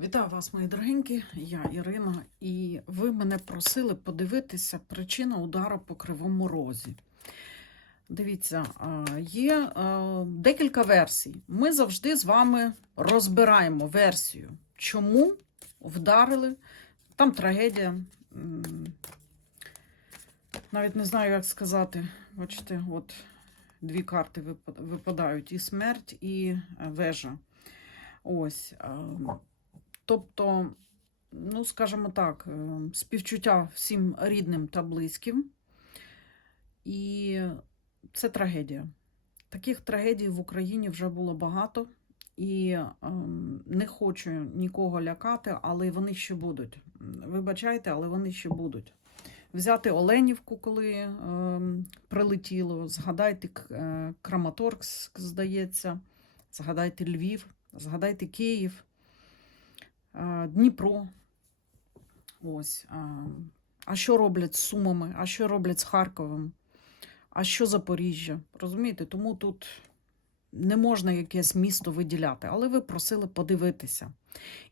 Вітаю вас, мої дорогенькі, я Ірина, і ви мене просили подивитися причина удару по кривому розі. Дивіться, є декілька версій. Ми завжди з вами розбираємо версію, чому вдарили. Там трагедія. Навіть не знаю, як сказати. Бачите, от дві карти випадають: і смерть, і е, вежа. Ось. Тобто, ну, скажімо так, е, співчуття всім рідним та близьким. І це трагедія. Таких трагедій в Україні вже було багато. І ем, не хочу нікого лякати, але вони ще будуть. Вибачайте, але вони ще будуть. Взяти Оленівку, коли ем, прилетіло, згадайте е, Краматорськ, здається, згадайте Львів, згадайте Київ. Е, Дніпро. Ось. а, А що роблять з Сумами? А що роблять з Харковом? А що Запоріжжя? Розумієте? Тому тут не можна якесь місто виділяти, але ви просили подивитися.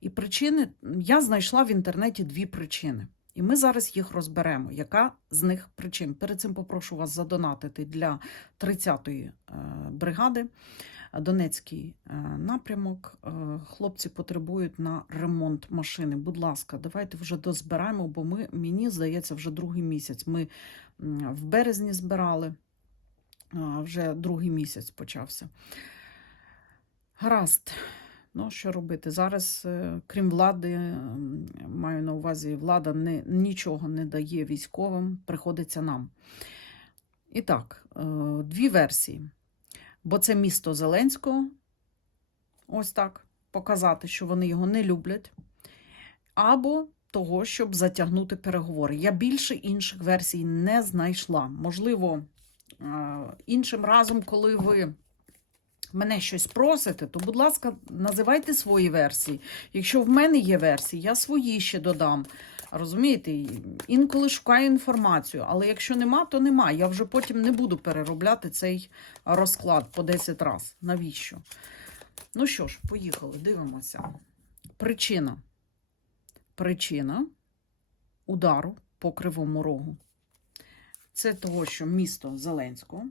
І причини я знайшла в інтернеті дві причини. І ми зараз їх розберемо. Яка з них причин? Перед цим попрошу вас задонатити для 30-ї е, бригади. Донецький е, напрямок. Е, Хлопці потребують на ремонт машини. Будь ласка, давайте вже дозбираємо, бо ми, мені здається, вже другий місяць. Ми в березні збирали, вже другий місяць почався. Гаразд. Ну, що робити? Зараз, е, крім влади, маю на увазі, влада не, нічого не дає військовим, приходиться нам. І так, дві версії бо це місто Зеленського. Ось так. Показати, що вони його не люблять. Або того, щоб затягнути переговори. Я більше інших версій не знайшла. Можливо, е, іншим разом, коли ви мене щось просите, то, будь ласка, називайте свої версії. Якщо в мене є версії, я свої ще додам. Розумієте, інколи шукаю інформацію, але якщо нема, то нема. Я вже потім не буду переробляти цей розклад по 10 разів. Навіщо? Ну що ж, поїхали, дивимося. Причина. Причина удару по кривому рогу. Це того, що місто Зеленського.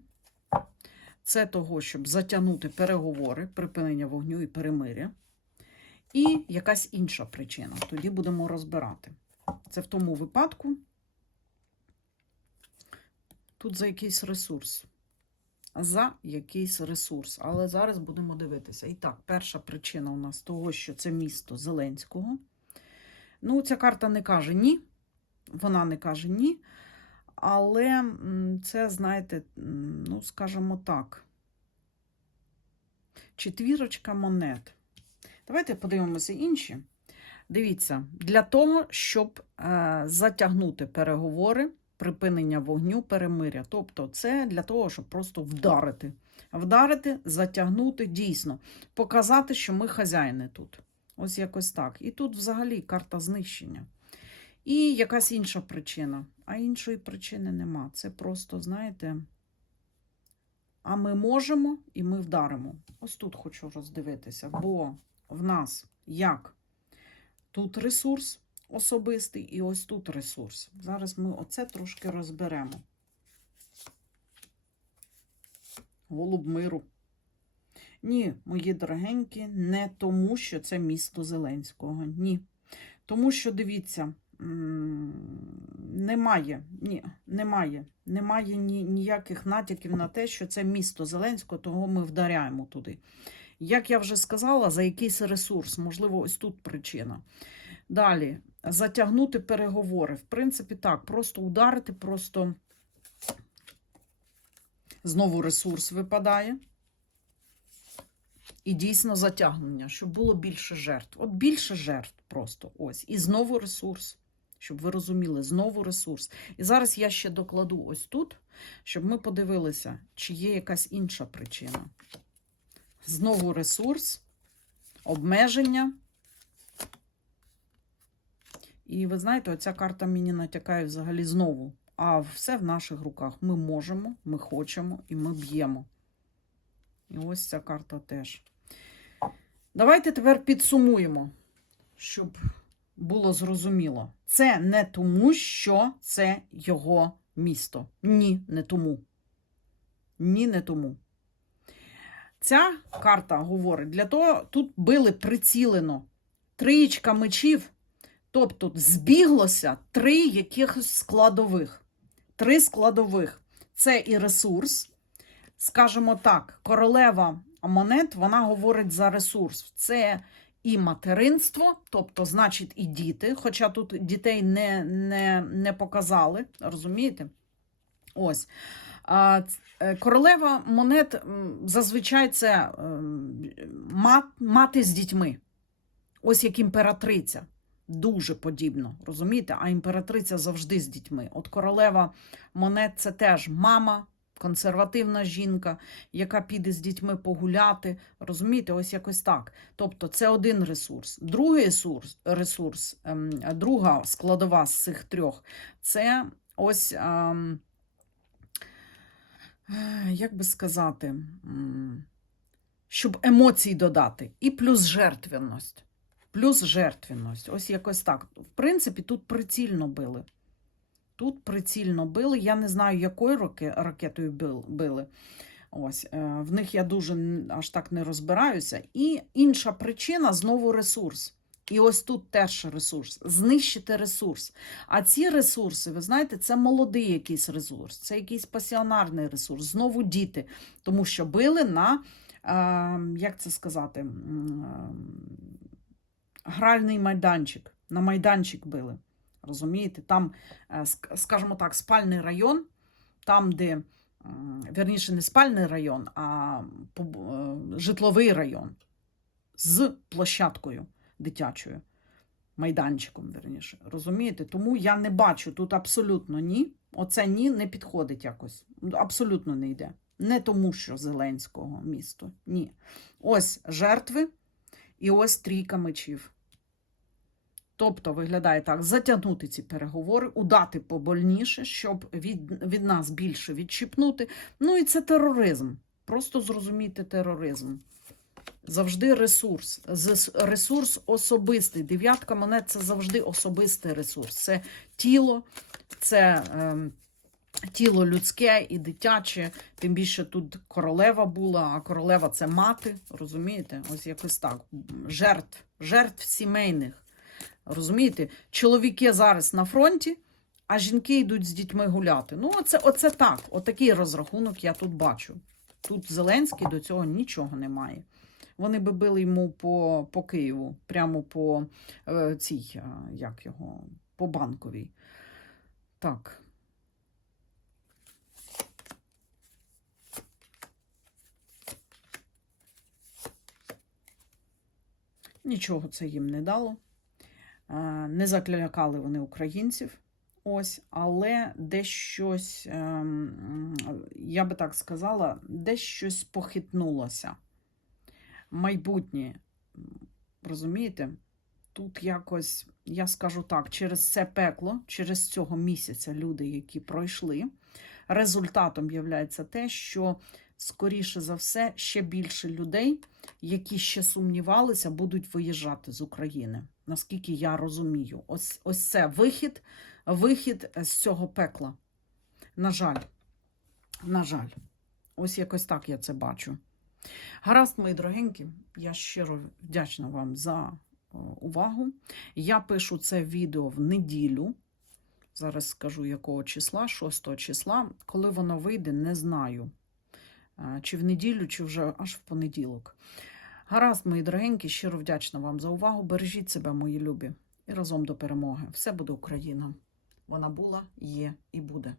Це того, щоб затягнути переговори, припинення вогню і перемиря. І якась інша причина. Тоді будемо розбирати. Це в тому випадку. Тут за якийсь ресурс. За якийсь ресурс. Але зараз будемо дивитися. І так, перша причина у нас того, що це місто Зеленського. Ну, ця карта не каже ні. Вона не каже ні. Але це, знаєте, ну, скажімо так. Четвірочка монет. Давайте подивимося інші. Дивіться, для того, щоб е, затягнути переговори, припинення вогню, перемиря. Тобто, це для того, щоб просто вдарити. Вдарити, затягнути, дійсно, показати, що ми хазяїни тут. Ось якось так. І тут взагалі карта знищення. І якась інша причина. А іншої причини нема. Це просто, знаєте, а ми можемо і ми вдаримо. Ось тут хочу роздивитися, бо в нас як? Тут ресурс особистий і ось тут ресурс. Зараз ми оце трошки розберемо. Голуб миру. Ні, мої дорогенькі, не тому, що це місто Зеленського. Ні. Тому що, дивіться, немає, ні, немає, немає ні, ніяких натяків на те, що це місто Зеленського, того ми вдаряємо туди. Як я вже сказала, за якийсь ресурс, можливо, ось тут причина. Далі, затягнути переговори. В принципі, так, просто ударити, просто знову ресурс випадає. І дійсно затягнення, щоб було більше жертв. От більше жертв просто ось. І знову ресурс, щоб ви розуміли, знову ресурс. І зараз я ще докладу ось тут, щоб ми подивилися, чи є якась інша причина. Знову ресурс, обмеження. І ви знаєте, оця карта мені натякає взагалі знову. А все в наших руках. Ми можемо, ми хочемо і ми б'ємо. І ось ця карта теж. Давайте тепер підсумуємо, щоб було зрозуміло. Це не тому, що це його місто. Ні, не тому. Ні, не тому. Ця карта говорить, для того тут били прицілено триєчка мечів, тобто збіглося три якихось складових. Три складових. Це і ресурс. Скажімо так, королева монет, вона говорить за ресурс. Це і материнство, тобто, значить, і діти, хоча тут дітей не, не, не показали, розумієте? Ось. Е, Королева монет зазвичай це ем, мати з дітьми. Ось як імператриця. Дуже подібно, розумієте? А імператриця завжди з дітьми. От королева монет це теж мама, консервативна жінка, яка піде з дітьми погуляти. Розумієте, ось якось так. Тобто це один ресурс. Другий ресурс, ресурс ем, друга складова з цих трьох це ось. ем, як би сказати, щоб емоцій додати, і плюс жертвенність. Плюс жертвенність. Ось якось так. В принципі, тут прицільно били. Тут прицільно били. Я не знаю, якою ракетою били. Ось, е, в них я дуже аж так не розбираюся. І інша причина знову ресурс. І ось тут теж ресурс. Знищити ресурс. А ці ресурси, ви знаєте, це молодий якийсь ресурс, це якийсь пасіонарний ресурс, знову діти. Тому що били на, е, як це сказати, е, гральний майданчик. На майданчик били. Розумієте? Там, е, скажімо так, спальний район, там, де, верніше, не спальний район, а е, житловий район з площадкою дитячою, майданчиком, верніше. Розумієте? Тому я не бачу тут абсолютно ні. Оце ні не підходить якось. Абсолютно не йде. Не тому, що Зеленського місто. Ні. Ось жертви і ось трійка мечів. Тобто виглядає так: затягнути ці переговори, удати побольніше, щоб від, від нас більше відчіпнути. Ну і це тероризм. Просто зрозумійте тероризм. Завжди ресурс. Ресурс особистий. Дев'ятка монет це завжди особистий ресурс. Це тіло, це ем, тіло людське і дитяче. Тим більше тут королева була, а королева це мати. Розумієте? Ось якось так. Жертв, жертв сімейних. Розумієте? Чоловіки зараз на фронті, а жінки йдуть з дітьми гуляти. Ну, оце, оце так. Отакий розрахунок я тут бачу. Тут Зеленський до цього нічого не має. Вони би били йому по, по Києву, прямо по е, цій, е, як його, по банковій. Так. Нічого це їм не дало. Е, Не заклякали вони українців. Ось, але десь щось, ем, я би так сказала, десь щось похитнулося. Майбутнє, розумієте? Тут якось, я скажу так, через це пекло, через цього місяця люди, які пройшли, результатом є те, що, скоріше за все, ще більше людей, які ще сумнівалися, будуть виїжджати з України. Наскільки я розумію, ось, ось це вихід, вихід з цього пекла. На жаль, на жаль, ось якось так я це бачу. Гаразд, мої дорогенькі, я щиро вдячна вам за е, увагу. Я пишу це відео в неділю. Зараз скажу, якого числа, 6 числа. Коли воно вийде, не знаю. Е, Чи в неділю, чи вже аж в понеділок. Гаразд, мої дорогенькі, щиро вдячна вам за увагу. Бережіть себе, мої любі, і разом до перемоги. Все буде Україна. Вона була, є і буде.